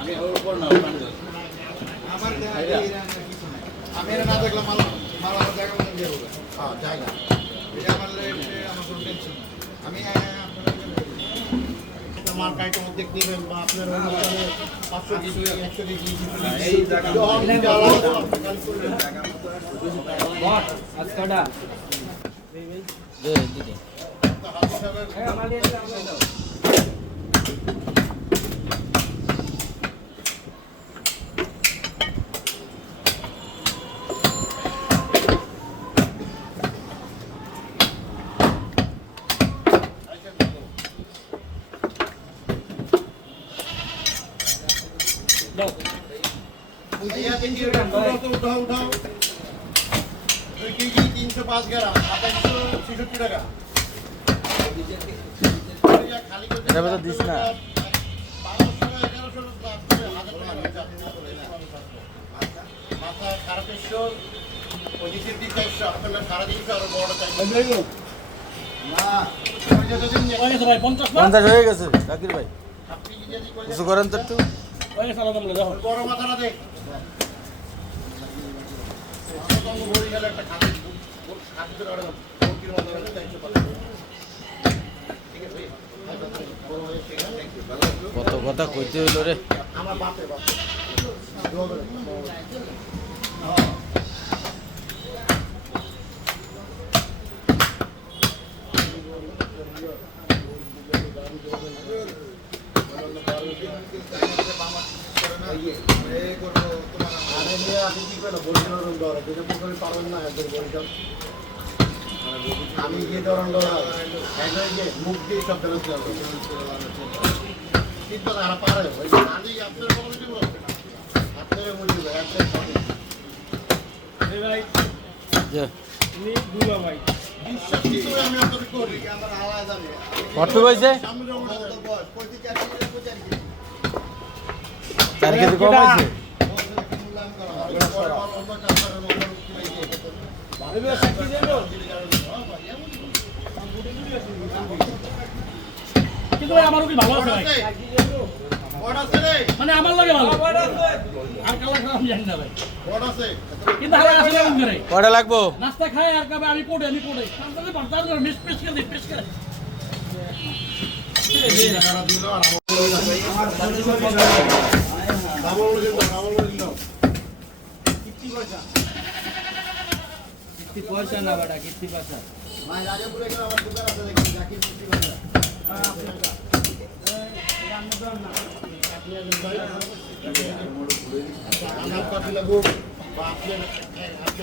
আমি ওর উপর না আমার আমি না দেখলাম মাল মাল আমার জায়গা মতো দিয়ে বলে হ্যাঁ জায়গা এটা আমার আমার কোনো টেনশন আমি মাল কাইটা মধ্যে দিবেন বা আপনার অনুসারে 500 কেজি 100 কেজি এই জায়গা বট আজকাডা দে দিদি হ্যাঁ মাল দিয়ে দাও দাও বুঝিয়া দেখি উঠাও উঠাও 2 কেজি 305 গ্রাম 2766 টাকা এটা বেটা দিস না 1200 1100 মাথা 350 পজিশন দি 400 আপনার 350 আর বড় চাই না ওই গেছে ভাই 50 না 50 হয়ে গেছে জাকির ভাই আপনি যদি কই কিছু করেন তো একটু ওই গেছে আলাদা বলে দাও বড় মাথাটা দেখ আমার তো ভরি গেল একটা খালি খালি করে আর মুরগির মতো হলে দায়িত্ব পালন ঠিক আছে বড় হয়ে ঠিক আছে কত কথা কইতে হইলো রে আমার বাপের বাপ আমি গিয়ে ধরুন মুখ দিয়ে সব কিন্তু তারা পারে আপনার আপনার বলছিল ভাই যে তুমি দুলা ভাই বিশ্বাস কিন্তু আমি আপনাদের করি আমার আওয়াজ যাবে কত কইছে সামনে বয়স 4 কেজি কম হইছে কিন্তু ভাই আমারও কি ভালো আছে ভাই মানে আমার লাগে ভালো আর কালা খাওয়া আমি জানি না ভাই কিন্তু হালা আসলে কোন করে কয়টা লাগবো নাস্তা খায় আর কবে আমি কোটে তাহলে বারবার করে মিস মিস করে মিস করে পয়সা না বাড়া কিস্তি পয়সা রাজাপুরে আমার দোকান আছে দেখি জাকির কিস্তি বাজার আমার কাছে লাগবো বা আপনি